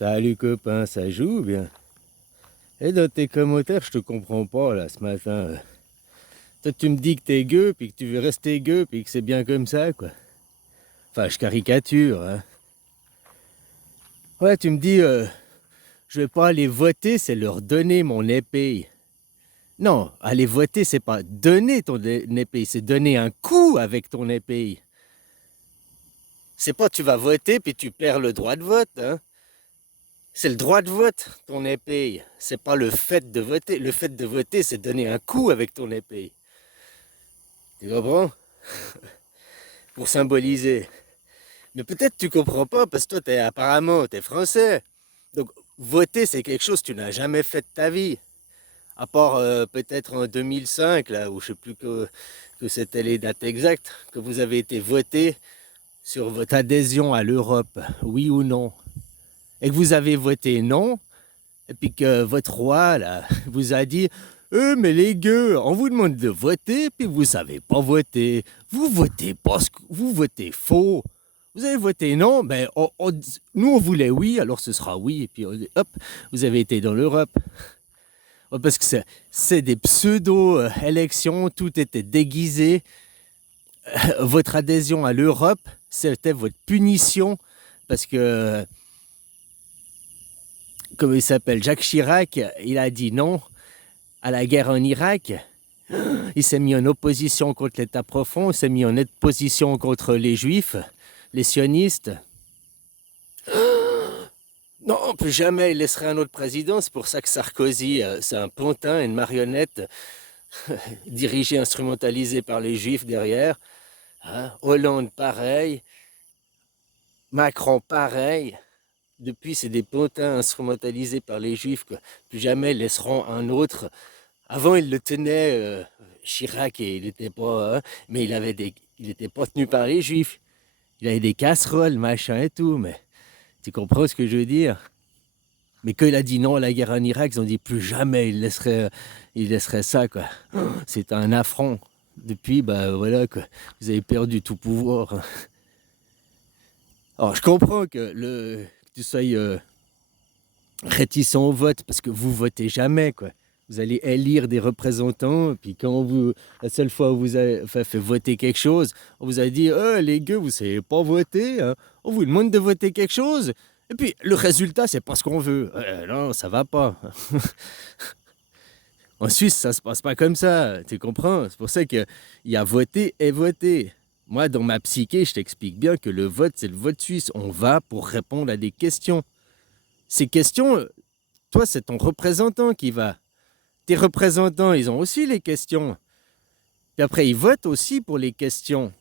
Salut copain, ça joue bien. Et dans tes commentaires, je te comprends pas là ce matin. Toi tu me dis que t'es gueux, puis que tu veux rester gueux, puis que c'est bien comme ça, quoi. Enfin, je caricature, hein. Ouais, tu me dis, je vais pas aller voter, c'est leur donner mon épée. Non, aller voter, c'est pas donner ton épée, c'est donner un coup avec ton épée. C'est pas tu vas voter, puis tu perds le droit de vote, hein. C'est le droit de vote, ton épée. C'est pas le fait de voter. Le fait de voter, c'est donner un coup avec ton épée. Tu comprends? Pour symboliser. Mais peut-être tu comprends pas parce que toi, apparemment, t'es français. Donc, voter, c'est quelque chose que tu n'as jamais fait de ta vie. À part peut-être en 2005, là, où je sais plus que c'était les dates exactes, que vous avez été voté sur votre adhésion à l'Europe, oui ou non. Et que vous avez voté non, et puis que votre roi, là, vous a dit mais les gueux, on vous demande de voter, puis vous savez pas voter. Vous votez pas, vous votez faux. Vous avez voté non, ben nous on voulait oui, alors ce sera oui, et puis hop, vous avez été dans l'Europe. Parce que c'est des pseudo-élections, tout était déguisé. Votre adhésion à l'Europe, c'était votre punition, parce que, comme il s'appelle, Jacques Chirac, il a dit non à la guerre en Irak. Il s'est mis en opposition contre l'État profond, il s'est mis en opposition contre les Juifs, les sionistes. Non, plus jamais il laisserait un autre président. C'est pour ça que Sarkozy, c'est un pantin, une marionnette, dirigée, instrumentalisée par les Juifs derrière. Hein? Hollande, pareil. Macron, pareil. Depuis, c'est des pantins instrumentalisés par les Juifs. Quoi. Plus jamais ils laisseront un autre. Avant, il le tenait, Chirac, et il n'était pas, hein, mais il n'était pas tenu par les Juifs. Il avait des casseroles, machin et tout, mais tu comprends ce que je veux dire? Mais quand il a dit non à la guerre en Irak, ils ont dit plus jamais il laisserait ça, quoi. C'est un affront. Depuis, bah voilà, quoi. Vous avez perdu tout pouvoir. Alors, je comprends que tu sois réticent au vote, parce que vous votez jamais, quoi. Vous allez élire des représentants, puis la seule fois où vous avez fait voter quelque chose, on vous a dit, les gueux, vous savez pas voter, hein. On vous demande de voter quelque chose, et puis le résultat, c'est pas ce qu'on veut. Non, ça va pas. En Suisse, ça se passe pas comme ça, tu comprends? C'est pour ça qu'il y a voter et voter. Moi, dans ma psyché, je t'explique bien que le vote, c'est le vote suisse. On va pour répondre à des questions. Ces questions, toi, c'est ton représentant qui va. Tes représentants, ils ont aussi les questions. Puis après, ils votent aussi pour les questions.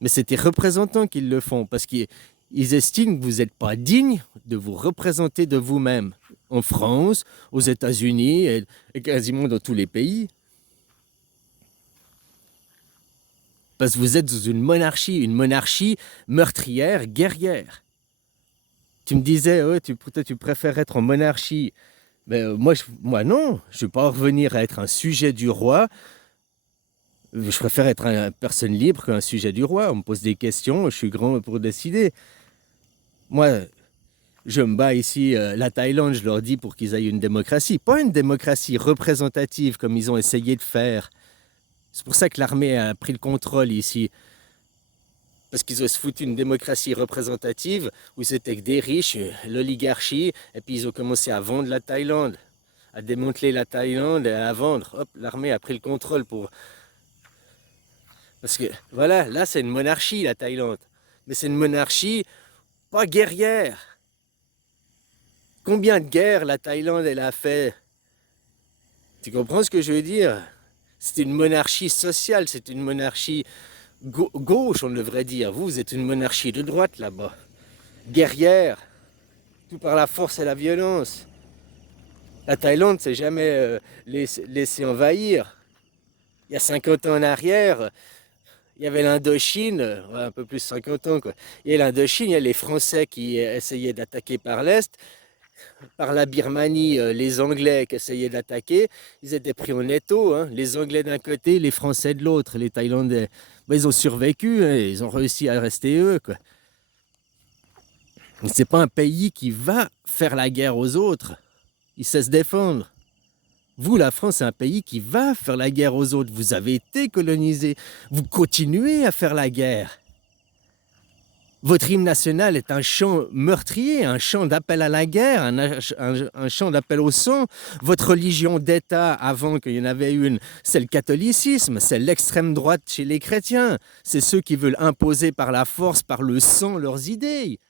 Mais c'est tes représentants qui le font parce qu'ils estiment que vous n'êtes pas digne de vous représenter de vous-même. En France, aux États-Unis et quasiment dans tous les pays. Parce que vous êtes dans une monarchie meurtrière, guerrière. Tu me disais, toi, tu préfères être en monarchie. Mais moi non, je ne vais pas revenir à être un sujet du roi. Je préfère être une personne libre qu'un sujet du roi. On me pose des questions, je suis grand pour décider. Moi, je me bats ici, la Thaïlande, je leur dis pour qu'ils aient une démocratie. Pas une démocratie représentative comme ils ont essayé de faire. C'est pour ça que l'armée a pris le contrôle ici. Parce qu'ils ont se foutu une démocratie représentative où c'était que des riches, l'oligarchie, et puis ils ont commencé à vendre la Thaïlande, à démanteler la Thaïlande et à vendre. Hop, l'armée a pris le contrôle pour... Parce que voilà, là c'est une monarchie la Thaïlande. Mais c'est une monarchie pas guerrière. Combien de guerres la Thaïlande elle a fait? Tu comprends ce que je veux dire? C'est une monarchie sociale, c'est une monarchie gauche on devrait dire. Vous êtes une monarchie de droite là-bas. Guerrière, tout par la force et la violence. La Thaïlande s'est jamais laissé envahir. Il y a 50 ans en arrière, il y avait l'Indochine, un peu plus de 50 ans quoi. Il y a l'Indochine, il y a les Français qui essayaient d'attaquer par l'Est. Par la Birmanie, les Anglais qui essayaient d'attaquer, ils étaient pris en étau. Hein. Les Anglais d'un côté, les Français de l'autre, les Thaïlandais. Ben, ils ont survécu, hein, ils ont réussi à rester eux. Quoi. C'est pas un pays qui va faire la guerre aux autres. Il sait se défendre. Vous, la France, c'est un pays qui va faire la guerre aux autres. Vous avez été colonisé. Vous continuez à faire la guerre. Votre hymne national est un chant meurtrier, un chant d'appel à la guerre, un chant d'appel au sang. Votre religion d'État, avant qu'il y en avait une, c'est le catholicisme, c'est l'extrême droite chez les chrétiens. C'est ceux qui veulent imposer par la force, par le sang, leurs idées.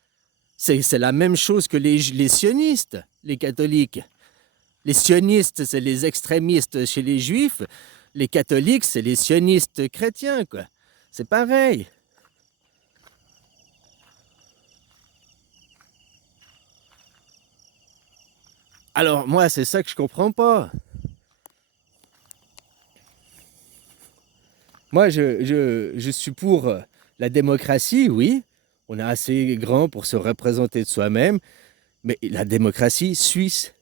C'est la même chose que les sionistes, les catholiques. Les sionistes, c'est les extrémistes chez les juifs. Les catholiques, c'est les sionistes chrétiens, quoi. C'est pareil. Alors, moi, c'est ça que je comprends pas. Moi, je suis pour la démocratie, oui. On est assez grand pour se représenter de soi-même. Mais la démocratie suisse,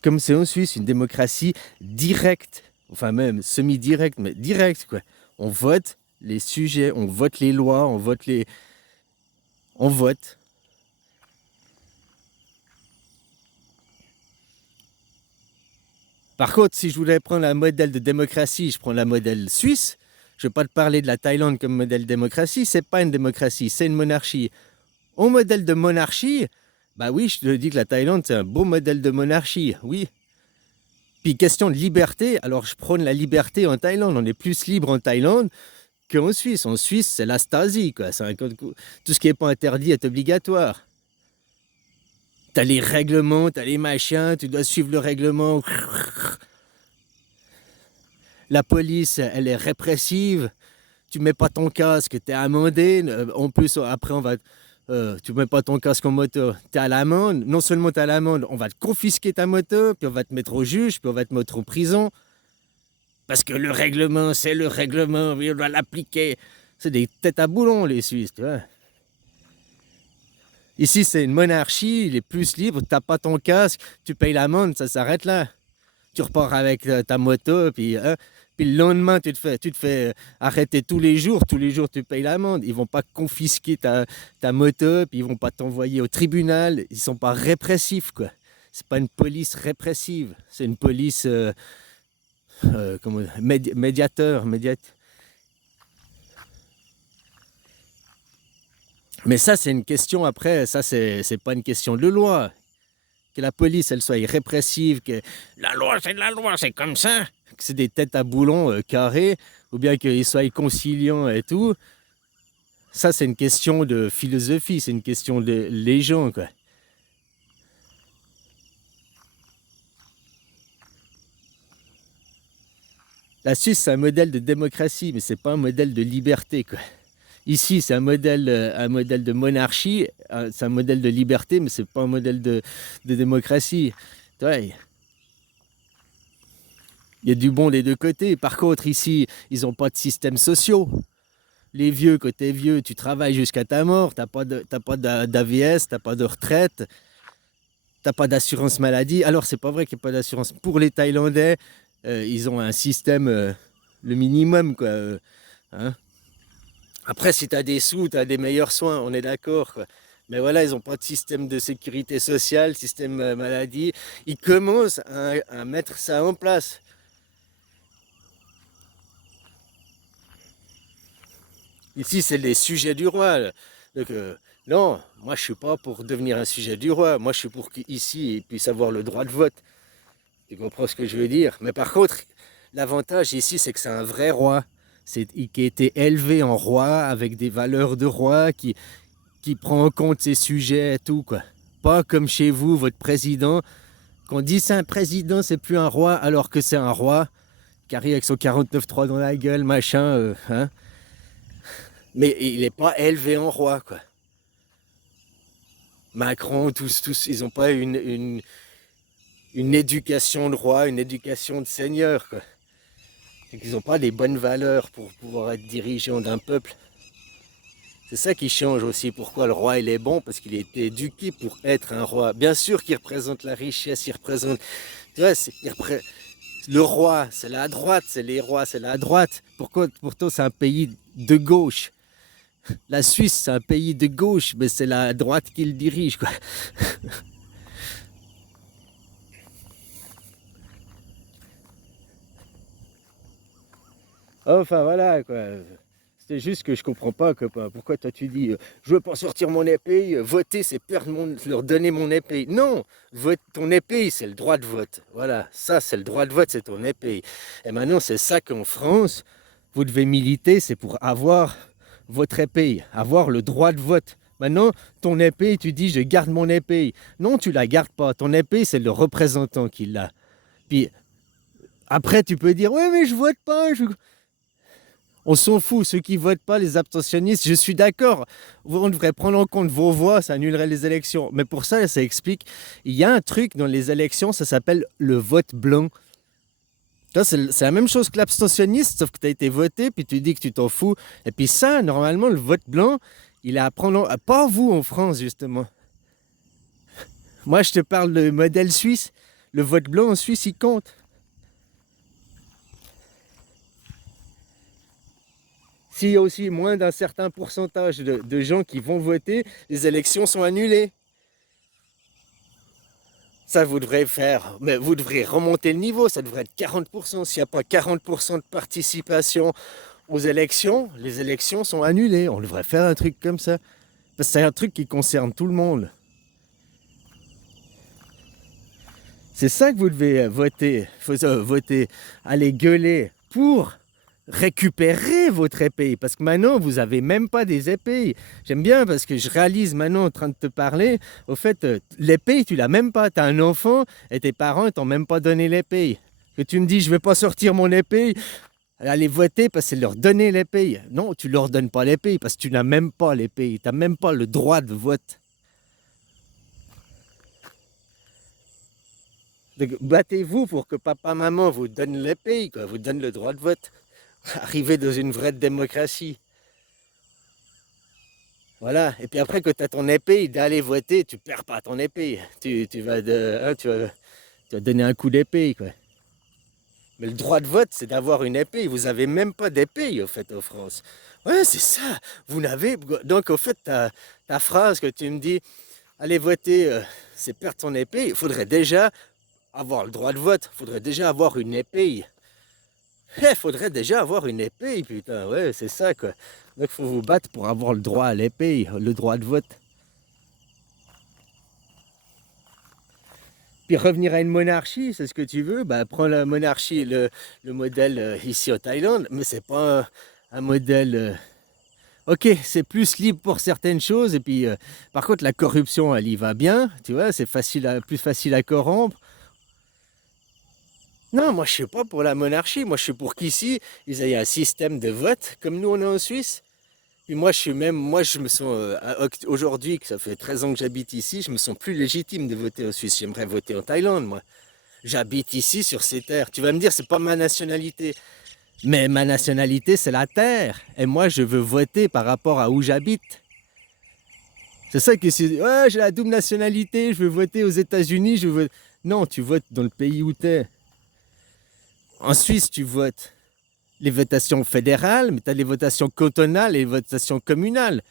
comme c'est en Suisse, une démocratie directe, enfin même semi-directe, mais directe, quoi. On vote les sujets, on vote les lois, on vote les... On vote. Par contre, si je voulais prendre un modèle de démocratie, je prends la modèle suisse. Je ne vais pas te parler de la Thaïlande comme modèle de démocratie, c'est pas une démocratie, c'est une monarchie. Au modèle de monarchie, bah oui, je te dis que la Thaïlande, c'est un beau modèle de monarchie, oui. Puis question de liberté, alors je prône la liberté en Thaïlande. On est plus libre en Thaïlande qu'en Suisse. En Suisse, c'est la Stasi, quoi. Tout ce qui n'est pas interdit est obligatoire. T'as les règlements, t'as les machins, tu dois suivre le règlement. La police, elle est répressive. Tu mets pas ton casque, t'es amendé. En plus, après, tu mets pas ton casque en moto, t'es à l'amende. Non seulement t'es à l'amende, on va te confisquer ta moto, puis on va te mettre au juge, puis on va te mettre en prison. Parce que le règlement, c'est le règlement, on doit l'appliquer. C'est des têtes à boulons, les Suisses, tu vois. Ici, c'est une monarchie, il est plus libre, t'as pas ton casque, tu payes l'amende, ça s'arrête là. Tu repars avec ta moto, puis le lendemain, tu te fais arrêter tous les jours tu payes l'amende. Ils vont pas confisquer ta moto, puis ils vont pas t'envoyer au tribunal, ils sont pas répressifs, quoi. C'est pas une police répressive, c'est une police médiateur. Mais ça, c'est une question après, ça, c'est pas une question de loi. Que la police, elle soit répressive, que la loi, c'est de la loi, c'est comme ça. Que c'est des têtes à boulons carrés, ou bien qu'ils soient conciliants et tout. Ça, c'est une question de philosophie, c'est une question de les gens, quoi. La Suisse, c'est un modèle de démocratie, mais c'est pas un modèle de liberté, quoi. Ici, c'est un modèle de monarchie, c'est un modèle de liberté, mais c'est pas un modèle de démocratie. Ouais. Il y a du bon des deux côtés. Par contre, ici, ils n'ont pas de système social. Les vieux, quand t'es vieux, tu travailles jusqu'à ta mort, t'as pas d'AVS, t'as pas de retraite, t'as pas d'assurance maladie. Alors, c'est pas vrai qu'il n'y a pas d'assurance. Pour les Thaïlandais, ils ont un système, le minimum, quoi. Hein. Après, si tu as des sous, tu as des meilleurs soins, on est d'accord, quoi. Mais voilà, ils n'ont pas de système de sécurité sociale, système maladie. Ils commencent à mettre ça en place. Ici, c'est les sujets du roi. Là. Donc, non, moi, je suis pas pour devenir un sujet du roi. Moi, je suis pour qu'ici, ils puissent avoir le droit de vote. Tu comprends ce que je veux dire? Mais par contre, l'avantage ici, c'est que c'est un vrai roi. Qui a été élevé en roi, avec des valeurs de roi, qui prend en compte ses sujets et tout, quoi. Pas comme chez vous, votre président. Qu'on dit c'est un président, c'est plus un roi, alors que c'est un roi qui arrive avec son 49.3 dans la gueule, machin, hein. Mais il n'est pas élevé en roi, quoi. Macron, tous, ils n'ont pas une éducation de roi, une éducation de seigneur, quoi. Ils n'ont pas les bonnes valeurs pour pouvoir être dirigeant d'un peuple. C'est ça qui change aussi pourquoi le roi il est bon, parce qu'il a été éduqué pour être un roi. Bien sûr qu'il représente la richesse, il représente... Tu vois, le roi, c'est la droite, c'est les rois, c'est la droite. Pourquoi, pourtant, c'est un pays de gauche. La Suisse, c'est un pays de gauche, mais c'est la droite qui le dirige, quoi. Enfin, voilà, quoi. C'est juste que je comprends pas, copain. Pourquoi toi tu dis je veux pas sortir mon épée, voter c'est perdre leur donner mon épée. Non, ton épée c'est le droit de vote. Voilà, ça c'est le droit de vote, c'est ton épée. Et maintenant c'est ça qu'en France, vous devez militer, c'est pour avoir votre épée, avoir le droit de vote. Maintenant, ton épée, tu dis je garde mon épée. Non, tu la gardes pas. Ton épée, c'est le représentant qui l'a. Puis après, tu peux dire ouais, mais je vote pas. On s'en fout, ceux qui votent pas, les abstentionnistes, je suis d'accord. On devrait prendre en compte vos voix, ça annulerait les élections. Mais pour ça, ça explique, il y a un truc dans les élections, ça s'appelle le vote blanc. C'est la même chose que l'abstentionniste, sauf que tu as été voté, puis tu dis que tu t'en fous. Et puis ça, normalement, le vote blanc, il est à prendre, pas vous en France, justement. Moi, je te parle de modèle suisse. Le vote blanc en Suisse, il compte. S'il y a aussi moins d'un certain pourcentage de gens qui vont voter, les élections sont annulées. Ça, vous devrez faire, mais vous devrez remonter le niveau, ça devrait être 40%. S'il n'y a pas 40% de participation aux élections, les élections sont annulées. On devrait faire un truc comme ça. Parce que c'est un truc qui concerne tout le monde. C'est ça que vous devez voter. Il faut voter, aller gueuler pour récupérer votre épée. Parce que maintenant, vous n'avez même pas des épées. J'aime bien parce que je réalise maintenant en train de te parler, au fait, l'épée, tu l'as même pas. Tu as un enfant et tes parents ne t'ont même pas donné l'épée. Que tu me dis, je ne vais pas sortir mon épée, aller voter parce que c'est leur donner l'épée. Non, tu ne leur donnes pas l'épée parce que tu n'as même pas l'épée. Tu n'as même pas le droit de vote. Donc, battez-vous pour que papa, maman vous donne l'épée, quoi, vous donne le droit de vote. Arriver dans une vraie démocratie. Voilà. Et puis après que tu as ton épée, d'aller voter, tu perds pas ton épée. Tu vas donner un coup d'épée, quoi. Mais le droit de vote, c'est d'avoir une épée. Vous n'avez même pas d'épée, au fait, en France. Ouais, c'est ça. Vous n'avez... Donc, au fait, ta phrase que tu me dis, allez voter, c'est perdre ton épée. Il faudrait déjà avoir le droit de vote. Il faudrait déjà avoir une épée. Il faudrait déjà avoir une épée, putain. Ouais, c'est ça, quoi. Donc, il faut vous battre pour avoir le droit à l'épée, le droit de vote. Puis revenir à une monarchie, c'est ce que tu veux, bah, prends la monarchie, le modèle ici au Thaïlande, mais c'est pas un modèle... Ok, c'est plus libre pour certaines choses, et puis par contre la corruption, elle y va bien, tu vois, c'est plus facile à corrompre. Non, moi je suis pas pour la monarchie, moi je suis pour qu'ici, ils aient un système de vote, comme nous on est en Suisse. Puis moi je me sens, aujourd'hui, que ça fait 13 ans que j'habite ici, je me sens plus légitime de voter en Suisse. J'aimerais voter en Thaïlande, moi. J'habite ici, sur ces terres. Tu vas me dire, c'est pas ma nationalité. Mais ma nationalité, c'est la terre. Et moi, je veux voter par rapport à où j'habite. C'est ça que c'est. Ouais, j'ai la double nationalité, je veux voter aux États-Unis, je veux. Non, tu votes dans le pays où t'es. En Suisse, tu votes les votations fédérales, mais tu as les votations cantonales et les votations communales.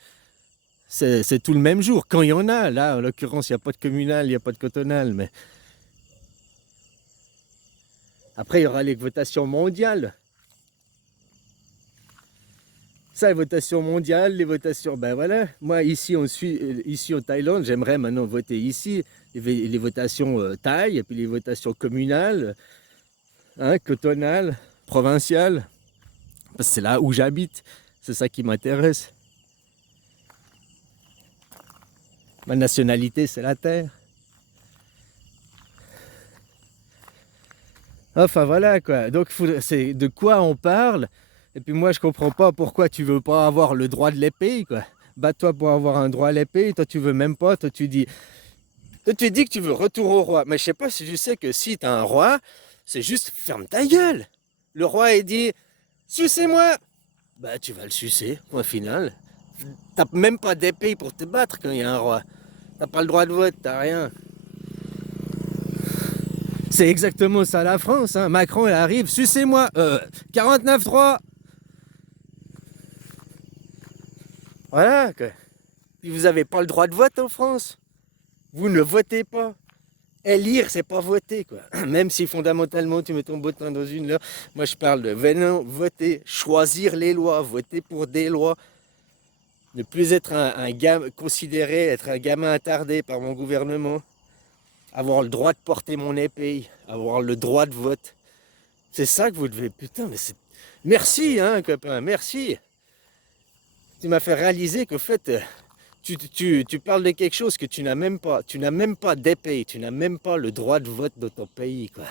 C'est tout le même jour, quand il y en a. Là, en l'occurrence, il n'y a pas de communal, il n'y a pas de cantonal. Mais après, il y aura les votations mondiales. Ça, les votations mondiales, les votations... Ben voilà, moi, ici en Thaïlande, j'aimerais maintenant voter ici. Les votations thaï, et puis les votations communales, hein, cantonales, provinciales. Parce que c'est là où j'habite. C'est ça qui m'intéresse. Ma nationalité, c'est la terre. Enfin voilà quoi. Donc c'est de quoi on parle. Et puis moi je comprends pas pourquoi tu veux pas avoir le droit de l'épée quoi. Bats-toi pour avoir un droit à l'épée. Toi tu veux même pas. Toi tu dis que tu veux retour au roi. Mais je sais pas si tu sais que si t'as un roi, c'est juste ferme ta gueule. Le roi il dit sucez-moi. Bah tu vas le sucer. Point final. T'as même pas d'épée pour te battre quand il y a un roi. T'as pas le droit de vote. T'as rien. C'est exactement ça la France. Hein. Macron, il arrive, sucez-moi. 49-3. Voilà, quoi. Vous n'avez pas le droit de vote en France. Vous ne votez pas. Élire, c'est pas voter, quoi. Même si fondamentalement tu mets ton bottin dans une là, moi je parle de venir voter, choisir les lois, voter pour des lois, ne plus être un gamin, considéré être un gamin attardé par mon gouvernement, avoir le droit de porter mon épée, avoir le droit de vote. C'est ça que vous devez. Putain, mais c'est. Merci, hein, copain, merci. Tu m'as fait réaliser qu'au fait, tu parles de quelque chose que tu n'as même pas. Tu n'as même pas d'épée, tu n'as même pas le droit de vote dans ton pays, quoi.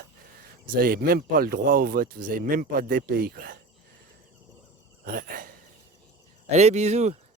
Vous n'avez même pas le droit au vote, vous n'avez même pas d'épée, quoi. Ouais. Allez, bisous.